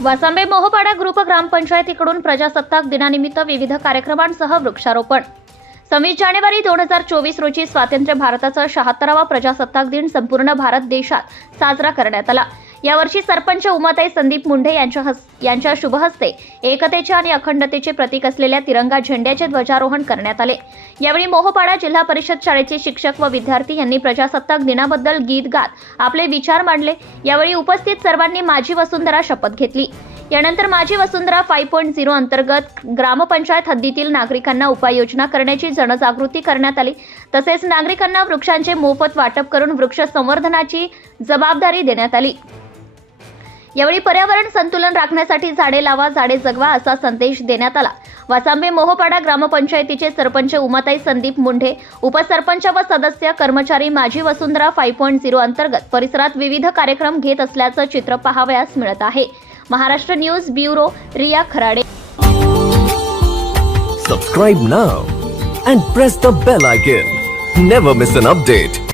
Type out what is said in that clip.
वासांबे Mohpada group ग्रामपंचायतीकडून प्रजासत्ताक दिनानिमित्त विविध कार्यक्रमांसह वृक्षारोपण. सव्वीस जानेवारी दोन हजार चोवीस रोजी स्वातंत्र्य भारताचा शहात्तरावा प्रजासत्ताक दिन संपूर्ण भारत देशात साजरा करण्यात आला. यावर्षी सरपंच उमाताई संदीप मुंढे यांच्या हस यांच्या शुभहस्ते एकतेचे आणि अखंडतेचे प्रतीक असलेल्या तिरंगा झेंड्याचे ध्वजारोहण करण्यात आले. यावेळी मोहपाडा जिल्हा परिषद शाळेचे शिक्षक व विद्यार्थी यांनी प्रजासत्ताक दिनाबद्दल गीत गात आपले विचार मांडले. यावेळी उपस्थित सर्वांनी माझी वसुंधरा शपथ घेतली. यानंतर माझी वसुंधरा फाईव्ह पॉईंट झिरो अंतर्गत ग्रामपंचायत हद्दीतील नागरिकांना उपाययोजना करण्याची जनजागृती करण्यात आली. तसेच नागरिकांना वृक्षांचे मोफत वाटप करून वृक्ष संवर्धनाची जबाबदारी देण्यात आली. यावेळी पर्यावरण संतुलन राखण्यासाठी झाडे लावा झाडे जगवा असा संदेश देण्यात आला. वासांबे मोहपाडा ग्रामपंचायतीचे सरपंच उमाताई संदीप मुंढे उपसरपंच व सदस्य कर्मचारी माझी वसुंधरा फाईव्ह पॉईंट झिरो अंतर्गत परिसरात विविध कार्यक्रम घेत असल्याचं चित्र पाहावयास मिळत आहे. Maharashtra news bureau Riya Kharade. Subscribe now and press the bell icon never miss an update